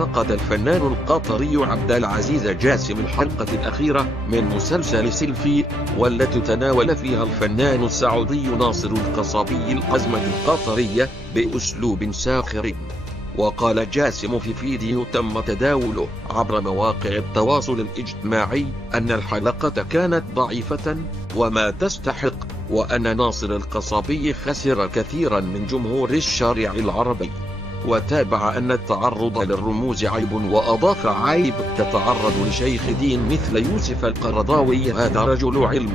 انتقد الفنان القطري عبد العزيز جاسم الحلقة الأخيرة من مسلسل سيلفي، والتي تناول فيها الفنان السعودي ناصر القصابي الأزمة القطرية بأسلوب ساخر. وقال جاسم في فيديو تم تداوله عبر مواقع التواصل الاجتماعي أن الحلقة كانت ضعيفة وما تستحق، وأن ناصر القصابي خسر كثيرا من جمهور الشارع العربي. وتابع أن التعرض للرموز عيب، وأضاف عيب تتعرض لشيخ دين مثل يوسف القرضاوي، هذا رجل علم.